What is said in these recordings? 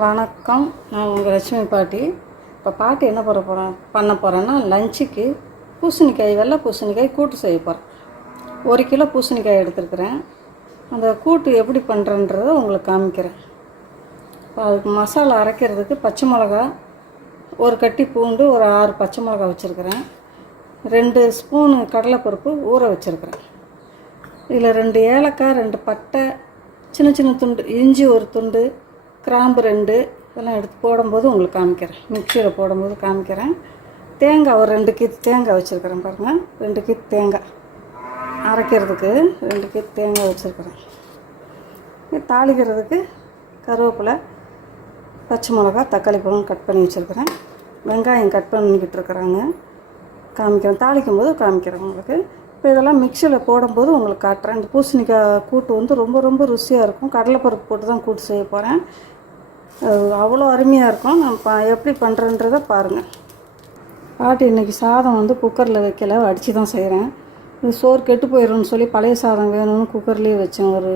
வணக்கம். நான் உங்கள் லட்சுமி பாட்டி. இப்போ பாட்டி என்ன பண்ண போகிறேன் பண்ண போகிறேன்னா லஞ்சுக்கு பூசணிக்காய் வெள்ளை பூசணிக்காய் கூட்டு செய்ய போகிறேன் ஒரு கிலோ பூசணிக்காய் எடுத்துருக்குறேன். அந்த கூட்டு எப்படி பண்ணுறன்றதை உங்களுக்கு காமிக்கிறேன். இப்போ அதுக்கு மசாலா அரைக்கிறதுக்கு பச்சை மிளகா ஒரு கட்டி பூண்டு ஒரு ஆறு பச்சை மிளகா வச்சுருக்கிறேன். ரெண்டு ஸ்பூனு கடலைப்பருப்பு ஊற வச்சுருக்கிறேன். இதில் ரெண்டு ஏலக்காய் ரெண்டு பட்டை சின்ன சின்ன துண்டு இஞ்சி ஒரு துண்டு கிராம்பு ரெண்டு இதெல்லாம் எடுத்து போடும்போது உங்களுக்கு காமிக்கிறேன். மிக்சியில் போடும்போது காமிக்கிறேன். தேங்காய் ஒரு ரெண்டு கீத்து தேங்காய் வச்சுருக்கிறேன் பாருங்கள் ரெண்டு கீத்து தேங்காய். அரைக்கிறதுக்கு ரெண்டு கீத்து தேங்காய் வச்சுருக்கிறேன். தாளிக்கிறதுக்கு கருவேப்பிலை பச்சை மிளகா தக்காளி பழம் கட் பண்ணி வச்சுருக்கிறேன். வெங்காயம் கட் பண்ணிக்கிட்டு இருக்கிறாங்க. காமிக்கிறேன். தாளிக்கும் போது காமிக்கிறேன் உங்களுக்கு. இப்போ இதெல்லாம் மிக்சியில் போடும்போது உங்களுக்கு காட்டுறேன். இந்த பூசணிக்காய் கூட்டு வந்து ரொம்ப ரொம்ப ருசியாக இருக்கும். கடலைப்பருப்பு போட்டு தான் கூட்டு செய்ய போகிறேன் அவ்வளோ அருமையாக இருக்கும். நான் ப எப்படி பண்ணுறேன்றதை பாருங்கள் பாட்டி இன்றைக்கி சாதம் வந்து குக்கரில் வைக்கல. வடித்து தான் செய்கிறேன் இது சோறு கெட்டு போயிடும்னு சொல்லி பழைய சாதம் வேணும்னு குக்கர்லேயே வச்சேன். ஒரு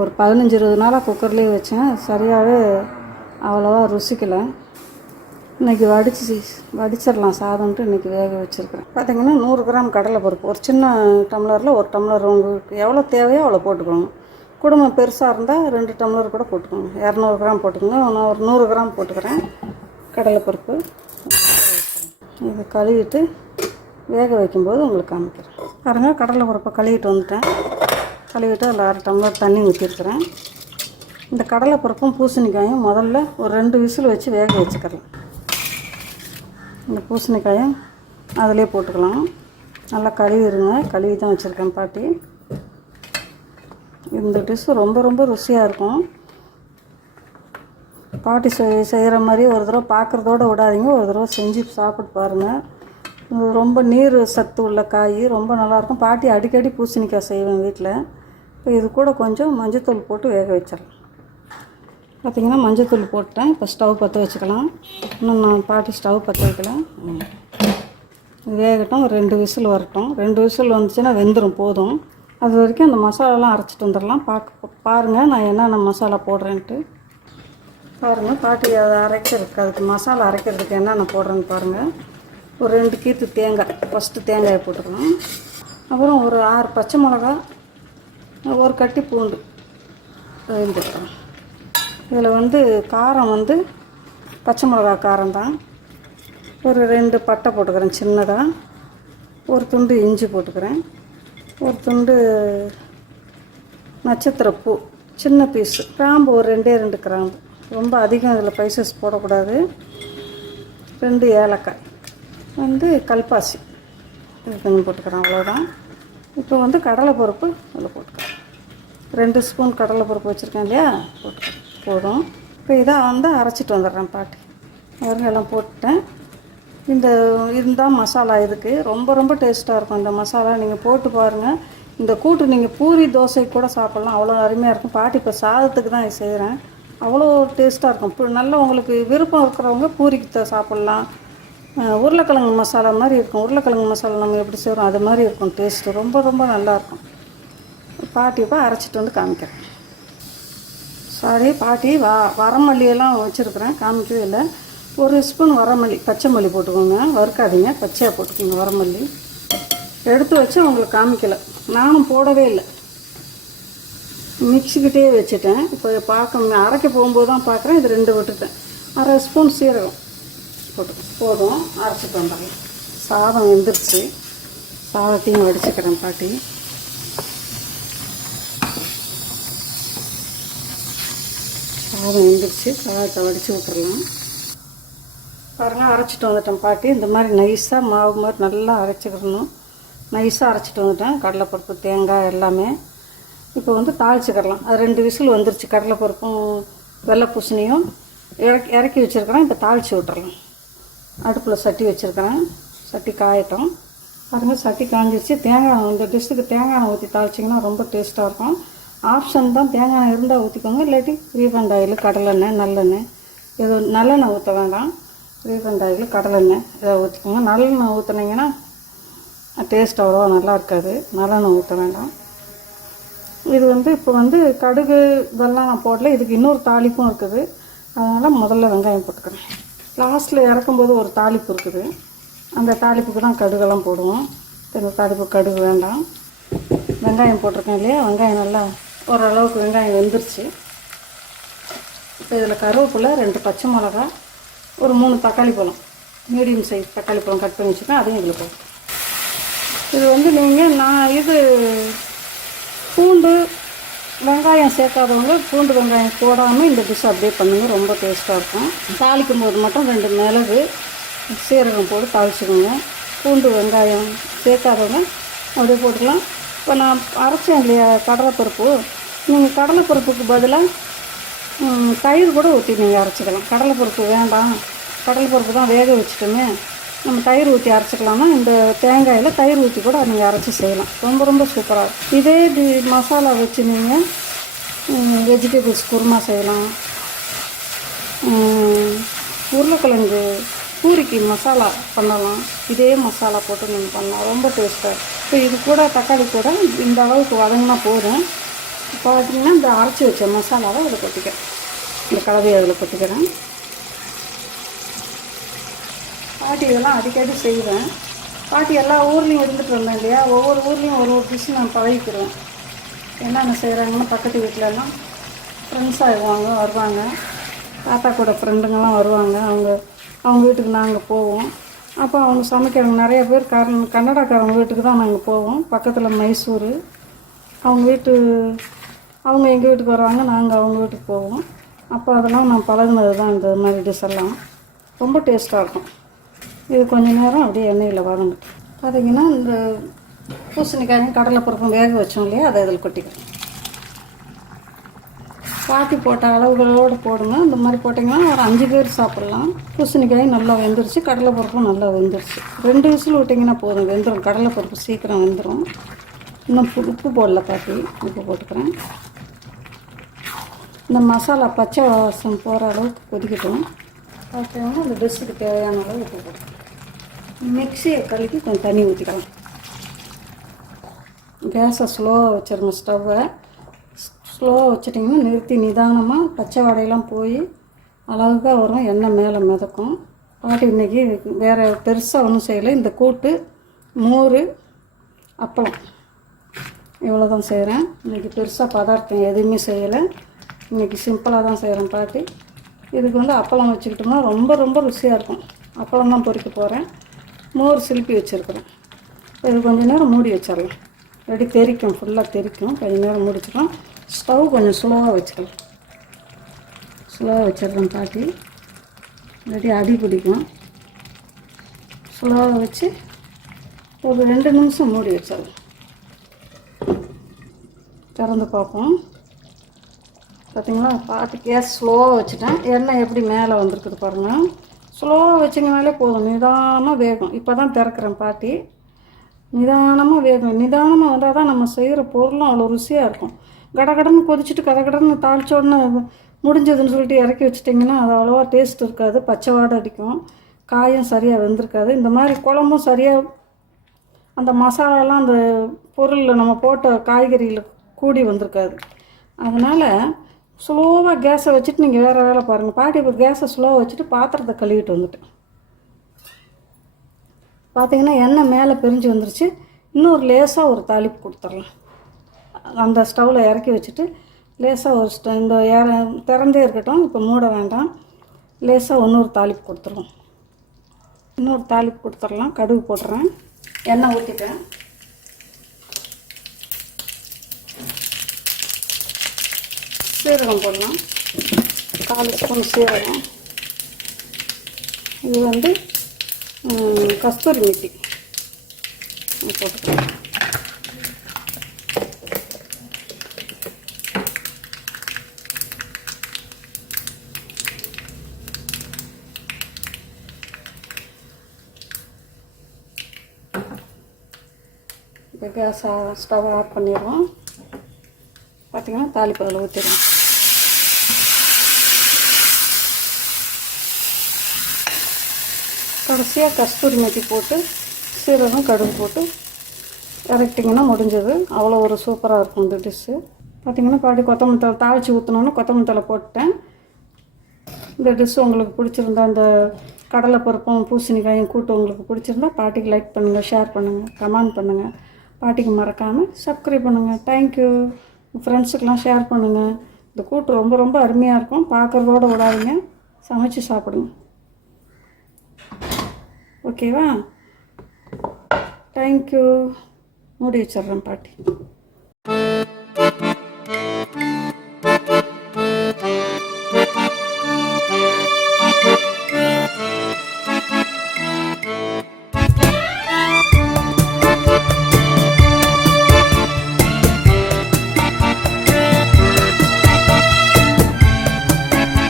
ஒரு பதினஞ்சு இருபது நாளாக குக்கர்லேயே வச்சேன். சரியாகவே அவ்வளோவா ருசிக்கலை. இன்றைக்கி வடிச்சு வடிச்சிடலாம் சாதம்ன்ட்டு இன்றைக்கி வேக வச்சுருக்கிறேன். பார்த்தீங்கன்னா நூறு கிராம் கடலை பருப்பு ஒரு சின்ன டம்ளரில் ஒரு டம்ளர் உங்களுக்கு எவ்வளோ தேவையோ அவ்வளோ போட்டுக்கோங்க குடும்பம் பெருசாக இருந்தால் ரெண்டு டம்ளர் கூட போட்டுக்கோங்க. இரநூறு கிராம் போட்டுக்கோங்க. நான் ஒரு நூறு கிராம் போட்டுக்கிறேன். கடலைப்பருப்பு. இதை கழுவிட்டு வேக வைக்கும்போது உங்களுக்கு காமிக்கிறேன். பாருங்கள் கடலைப்பருப்பை கழுவிட்டு வந்துட்டேன். கழுவிட்டு அதில் அரை டம்ளர் தண்ணி ஊற்றிருக்கிறேன் இந்த கடலைப்பருப்பும் பூசணிக்காயும் முதல்ல ஒரு ரெண்டு விசில் வச்சு வேக வச்சுக்கிறலாம் இந்த பூசணிக்காயும் அதிலே போட்டுக்கலாம். நல்லா கழுவிடுங்க. கழுவி தான் வச்சுருக்கேன் பாட்டி. இந்த டிஷ்ஷு ரொம்ப ரொம்ப ருசியாக இருக்கும். பாட்டி செய் செய்கிற மாதிரி ஒரு தடவை பார்க்குறதோட விடாதீங்க. ஒரு தடவை செஞ்சு சாப்பிட்டு பாருங்கள் ரொம்ப நீர் சத்து உள்ள காய் ரொம்ப நல்லாயிருக்கும் பாட்டி அடிக்கடி பூசணிக்காய் செய்வேன் வீட்டில் இப்போ இது கூட கொஞ்சம் மஞ்சத்தூள் போட்டு வேக வச்சிடலாம். பார்த்திங்கன்னா மஞ்சத்தூள் போட்டேன் இப்போ ஸ்டவ் பற்ற வச்சுக்கலாம். இன்னும் நான் பாட்டி ஸ்டவ் பற்ற வைக்கலாம் வேகட்டும். ரெண்டு விசில் வரட்டும். ரெண்டு விசில் வந்துச்சுன்னா வெந்துடும் போதும். அது வரைக்கும் அந்த மசாலாலாம் அரைச்சிட்டு வந்துடலாம். பார்க்க பாருங்கள் நான் என்னென்ன மசாலா போடுறேன்ட்டு. பாருங்கள் பாட்டி அதை அரைக்கிறதுக்கு அதுக்கு மசாலா அரைக்கிறதுக்கு என்னென்ன போடுறேன்னு பாருங்கள் ஒரு ரெண்டு கீத்து தேங்காய் ஃபஸ்ட்டு தேங்காயை போட்டுக்கலாம் அப்புறம் ஒரு ஆறு பச்சை மிளகா ஒரு கட்டி பூண்டு வேந்துக்கிறோம் இதில் வந்து காரம் வந்து பச்சை மிளகா காரம் தான். ஒரு ரெண்டு பட்டை போட்டுக்கிறேன் சின்னதாக ஒரு துண்டு இஞ்சி போட்டுக்கிறேன். ஒரு துண்டு நட்சத்திரப்பூ சின்ன பீஸு கிராம்பு ஒரு ரெண்டே ரெண்டு கிராம்பு. ரொம்ப அதிகம் இதில் பைசஸ் போடக்கூடாது. ரெண்டு ஏலக்காய். வந்து கல்பாசி. இது கொஞ்சம் போட்டுக்கிறேன் அவ்வளோதான் இப்போ வந்து கடலைப்பருப்பு அதில் போட்டுக்கிறேன். ரெண்டு ஸ்பூன் கடலைப்பருப்பு வச்சுருக்கேன் இல்லையா? போட்டுக்கிறேன். போதும். இப்போ இதை வந்து அரைச்சிட்டு வந்துடுறேன் பாட்டி. பாருங்க எல்லாம் போட்டுட்டேன். இந்த இதுதான் மசாலா இதுக்கு ரொம்ப ரொம்ப டேஸ்ட்டாக இருக்கும் இந்த மசாலா. நீங்கள் போட்டு பாருங்கள் இந்த கூட்டு நீங்கள் பூரி தோசை கூட சாப்பிட்லாம். அவ்வளோ அருமையாக இருக்கும். பாட்டி இப்போ சாதத்துக்கு தான் செய்கிறேன் அவ்வளோ டேஸ்ட்டாக இருக்கும். இப்போ நல்ல உங்களுக்கு விருப்பம் இருக்கிறவங்க பூரிக்கு த- சாப்பிட்லாம். உருளைக்கிழங்கு மசாலா மாதிரி இருக்கும். உருளைக்கிழங்கு மசாலா நம்ம எப்படி செய்கிறோம் அது மாதிரி இருக்கும். டேஸ்ட்டு ரொம்ப ரொம்ப நல்லாயிருக்கும் பாட்டி இப்போ அரைச்சிட்டு வந்து காமிக்கிறேன். சாரி பாட்டி வ வரமல்லியெல்லாம் வச்சுருக்குறேன். காமிக்கவே இல்லை. ஒரு ஸ்பூன் வரமல்லி பச்சை மல்லி போட்டுக்கோங்க. வறுக்காதீங்க பச்சையாக போட்டுக்கோங்க வரமல்லி. எடுத்து வச்சு உங்களுக்கு காமிக்கல. நானும் போடவே இல்லை. மிக்சிக்கிட்டே வச்சுட்டேன். இப்போ பார்க்க அரைக்க போகும்போது தான் பார்க்குறேன். இது ரெண்டு விட்டுட்டேன். அரை ஸ்பூன் சீரகம் போட்டு போதும். அரைச்சிட்டு வந்துடலாம். சாதம் வெந்துருச்சு. சாதத்தையும் வடிச்சுக்கிறேன் பாட்டி. சாதம் வெந்துருச்சு. சாதத்தை வடித்து விட்டுறலாம். பாருங்கள் அரைச்சிட்டு வந்துட்டேன் பாட்டி. இந்த மாதிரி நைஸாக மாவு மாதிரி நல்லா அரைச்சிக்கிடணும் நைஸாக அரைச்சிட்டு வந்துட்டேன் கடலைப்பருப்பு தேங்காய் எல்லாமே. இப்போ வந்து தாளிச்சுக்கிடலாம் அது ரெண்டு விசில் வந்துருச்சு. கடலைப்பருப்பும் வெள்ளை பூசணியும் இறக்கி இறக்கி வச்சுருக்கிறேன். இப்போ தாளித்து விட்டுறலாம். அடுப்பில் சட்டி வச்சுருக்கிறேன். சட்டி காயட்டும். பாருங்கள் சட்டி காஞ்சிருச்சு. தேங்காய் இந்த டிஷ்ஷுக்கு தேங்காய் ஊற்றி தாளிச்சிங்கன்னா ரொம்ப டேஸ்ட்டாக இருக்கும். ஆப்ஷன் தான் தேங்காய் இருந்தால் ஊற்றிக்கோங்க இல்லாட்டி ரீஃபண்ட் ஆயில் கடலெண்ணெய் நல்லெண்ணெய். எதுவும் நல்லெண்ணெய் ஊற்ற வேண்டாம். ரீஃபண்டாயில் கடலெண்ணெய் இதை ஊற்றிக்கோங்க நல்லெண்ணெய் ஊற்றுனீங்கன்னா டேஸ்ட் அவ்வளோவா நல்லா இருக்காது. நல்லெண்ணெய் ஊற்ற வேண்டாம். இது வந்து இப்போ வந்து கடுகு இதெல்லாம் நான் போடல. இதுக்கு இன்னொரு தாளிப்பும் இருக்குது. அதனால் முதல்ல வெங்காயம் போட்டுக்கிறேன் லாஸ்ட்டில் இறக்கும்போது ஒரு தாளிப்பு இருக்குது. அந்த தாளிப்புக்கு தான் கடுகெல்லாம் போடுவோம். இந்த தாளிப்பு கடுகு வேண்டாம். வெங்காயம் போட்டிருக்கேன் இல்லையா? வெங்காயம் நல்லா ஓரளவுக்கு வெங்காயம் வெந்துருச்சு. இப்போ இதில் கருவேப்பிலை ரெண்டு பச்சை மிளகா ஒரு மூணு தக்காளி பழம். மீடியம் சைஸ் தக்காளி பழம் கட் பண்ணி வச்சுருக்கேன் அதையும் இதில் போட்டு. இது வந்து நீங்கள் நான் இது பூண்டு வெங்காயம் சேர்க்காதவங்க பூண்டு வெங்காயம் போடாமல் இந்த டிஷ் அப்படியே பண்ணுங்கள் ரொம்ப டேஸ்ட்டாக இருக்கும். தாளிக்கும் போது மட்டும் ரெண்டு மிளகு சீரகம் போட்டு தாளிச்சுக்கோங்க. பூண்டு வெங்காயம் சேர்க்காதவங்க அப்படியே போட்டுக்கலாம். இப்போ நான் அரைச்சேன் இல்லையா கடலைப்பருப்பு. நீங்கள் கடலைப்பருப்புக்கு பதிலாக தயிர் கூட ஊற்றி நீங்கள் அரைச்சிக்கலாம். கடலைப்பருப்பு வேண்டாம். கடலைப்பருப்பு தான் வேக வச்சுட்டோமே. நம்ம தயிர் ஊற்றி அரைச்சிக்கலாம்னா இந்த தேங்காயில் தயிர் ஊற்றி கூட நீங்கள் அரைச்சி செய்யலாம். ரொம்ப ரொம்ப சூப்பராக இருக்கும். இதே இது மசாலா வச்சு நீங்கள் வெஜிடபிள்ஸ் குருமா செய்யலாம். உருளைக்கிழங்கு பூரிக்கு மசாலா பண்ணலாம். இதே மசாலா போட்டு நீங்கள் பண்ணலாம். ரொம்ப டேஸ்ட்டாக இப்போ இது கூட தக்காளி கூட இந்த அளவுக்கு வதங்கினா போதும். இப்போ பார்த்தீங்கன்னா இந்த அரைச்சி வச்ச மசாலாவை அதில் கொட்டிக்கிறேன். இந்த கலவையை அதில் கொட்டிக்கிறேன். பாட்டி இதெல்லாம் அடிக்கடி செய்வேன். பாட்டி எல்லா ஊர்லேயும் இருந்துகிட்டு இருந்தேன் இல்லையா? ஒவ்வொரு ஊர்லேயும் ஒரு ஒரு டிஷ் நான் பழகிக்கிறோம் என்னென்ன செய்கிறாங்கன்னு பக்கத்து வீட்டிலலாம் ஃப்ரெண்ட்ஸ் ஆகிடுவாங்க வருவாங்க தாத்தா கூட ஃப்ரெண்டுங்கெல்லாம் வருவாங்க. அவங்க அவங்க வீட்டுக்கு நாங்கள் போவோம். அப்போ அவங்க சமைக்கிறவங்க நிறைய பேர் கர் கன்னடாக்காரங்க வீட்டுக்கு தான் நாங்கள் போவோம். பக்கத்தில் மைசூர் அவங்க வீட்டு அவங்க எங்கள் வீட்டுக்கு வருவாங்க நாங்கள் அவங்க வீட்டுக்கு போவோம். அப்போ அதெல்லாம் நான் பழகுனது தான் இந்த மாதிரி டிஷ் எல்லாம். ரொம்ப டேஸ்ட்டாக இருக்கும். இது கொஞ்ச நேரம் அப்படியே எண்ணெயில் வதங்கிட்டு. பார்த்திங்கன்னா இந்த பூசணிக்காயும் கடலைப்பருப்பும் வேக வச்சோம் இல்லையா அதை இதில் கொட்டிக்கிறேன். பாட்டி போட்ட அளவுகளோடு போடுங்க. இந்த மாதிரி போட்டிங்கன்னா ஒரு அஞ்சு பேர் சாப்பிட்லாம். பூசணிக்காயும் நல்லா வெந்துருச்சு கடலைப்பருப்பும் நல்லா வெந்துருச்சு. ரெண்டு விசில் விட்டிங்கன்னா போதும் வெந்துடும் கடலைப்பருப்பு சீக்கிரம் வெந்துடும் இன்னும் உப்பு- போடல பாட்டி. உப்பு போட்டுக்கிறேன். இந்த மசாலா பச்சை வாசம் போகிற அளவுக்கு கொதிக்கட்டும். பார்த்தீங்கன்னா இந்த ட்ரெஸ்ஸுக்கு தேவையான அளவு உப்பு போட்டுக்கலாம் மிக்சியை கழுவி கொஞ்சம் தண்ணி ஊற்றிக்கலாம் கேஸை ஸ்லோவாக வச்சிருங்க ஸ்டவ்வை. ஸ்லோவாக வச்சிட்டிங்கன்னா நிறுத்தி நிதானமாக பச்சை வடையெல்லாம் போய் அழகாக வரும் எண்ணெய் மேலே மிதக்கும். பாட்டி இன்னைக்கு வேறு பெருசாக ஒன்றும் செய்யலை. இந்த கூட்டு மோர் அப்பளம். இவ்வளோ தான் செய்கிறேன் இன்றைக்கி பெருசாக பதார்த்தம் எதுவுமே செய்யலை. இன்றைக்கி சிம்பிளாக தான் செய்கிறேன் பாட்டி. இதுக்கு வந்து அப்பளம் வச்சுக்கிட்டோம்னா ரொம்ப ரொம்ப ருசியாக இருக்கும். அப்பளம் தான் பொறிக்க போகிறேன் மோர் சிலுப்பி வச்சுருக்குறேன். இது கொஞ்ச நேரம் மூடி வச்சிடலாம். ரெடி தெரிக்கும் ஃபுல்லாக தெறிக்கும் கொஞ்ச நேரம் முடிச்சிடலாம். ஸ்டவ் கொஞ்சம் ஸ்லோவாக வச்சுக்கலாம் ஸ்லோவாக வச்சிடுறேன் பாட்டி. ரெடி அடி பிடிக்கும். ஸ்லோவாக வச்சு ஒரு ரெண்டு நிமிஷம் மூடி வச்சிடலாம். திறந்து பார்ப்போம். பார்த்தீங்களா பாட்டு கேஸ் ஸ்லோவாக வச்சுட்டேன். எண்ணெய் எப்படி மேலே வந்திருக்குது பாருங்கள் ஸ்லோவாக வச்சிங்கனாலே போதும். நிதானமாக வேகும். இப்போ தான் திறக்கிறேன் பாட்டி. நிதானமாக வேகும். நிதானமாக வந்தால் தான் நம்ம செய்கிற பொருளும் அவ்வளோ ருசியாக இருக்கும். கடகடன்னு கொதிச்சுட்டு கடகடன்னு தாளிச்சோடனே முடிஞ்சதுன்னு சொல்லிட்டு இறக்கி வச்சிட்டிங்கன்னா அது அவ்வளோவா டேஸ்ட் இருக்காது. பச்சை வாடை அடிக்கும். காயும் சரியாக வெந்திருக்காது. இந்த மாதிரி குழம்பும் சரியாக அந்த மசாலாலாம் அந்த பொருளில் நம்ம போட்ட காய்கறியில் கூடி வந்திருக்காது அதனால் ஸ்லோவாக கேஸை வச்சுட்டு நீங்கள் வேறு வேலை பாருங்கள் பாட்டி இப்போ கேஸை ஸ்லோவாக வச்சுட்டு பாத்திரத்தை கழுவிட்டு வந்துட்டேன். பார்த்தீங்கன்னா எண்ணெய் மேலே பிரிஞ்சு வந்துருச்சு. இன்னொரு லேசாக ஒரு தாளிப்பு கொடுத்துடலாம். அந்த ஸ்டவ்வில் இறக்கி வச்சுட்டு லேசாக ஒரு ஸ்ட இந்த ஏற திறந்தே இருக்கட்டும் இப்போ மூட வேண்டாம். லேசாக இன்னொரு தாளிப்பு கொடுத்துருவோம் இன்னொரு தாளிப்பு கொடுத்துடலாம். கடுகு போட்டுறேன். எண்ணெய் ஊற்றிட்டேன் சீரகம் போடலாம். கால் ஸ்பூன் சீரகம். இது வந்து கஸ்தூரி மெத்தி. போட்டுக்கலாம். இப்போ கேஸ் ஸ்டவ் ஆஃப் பண்ணிடுவோம் பார்த்தீங்கன்னா தாளிப்பு அதில் ஊற்றிடுவோம் கடைசியாக கஸ்தூரி மெத்தி போட்டு சீரகம் கடுகு போட்டு இறக்கிட்டிங்கன்னா முடிஞ்சது. அவ்வளோ ஒரு சூப்பராக இருக்கும் இந்த டிஷ்ஷு பார்த்தீங்கன்னா பாடி கொத்தமல்லி தழை தாளித்து ஊற்றினோன்னு கொத்தமல்லி தழை இந்த டிஷ் உங்களுக்கு பிடிச்சிருந்தா இந்த கடலைப்பருப்பும் பூசணிக்காயும் கூட்டு உங்களுக்கு பிடிச்சிருந்தா பாட்டிக்கு லைக் பண்ணுங்கள் ஷேர் பண்ணுங்கள் கமெண்ட் பண்ணுங்கள் பாட்டிக்கு மறக்காமல் சப்ஸ்கிரைப் பண்ணுங்கள் தேங்க்யூ உங்கள் ஃப்ரெண்ட்ஸுக்கெலாம் ஷேர் பண்ணுங்கள் இந்த கூட்டு ரொம்ப ரொம்ப அருமையாக இருக்கும். பார்க்குறதோடு விடாதீங்க. சமைச்சு சாப்பிடுங்க. ஓகேவா? தேங்க்யூ மூடி வச்சிட்றேன் பாட்டி.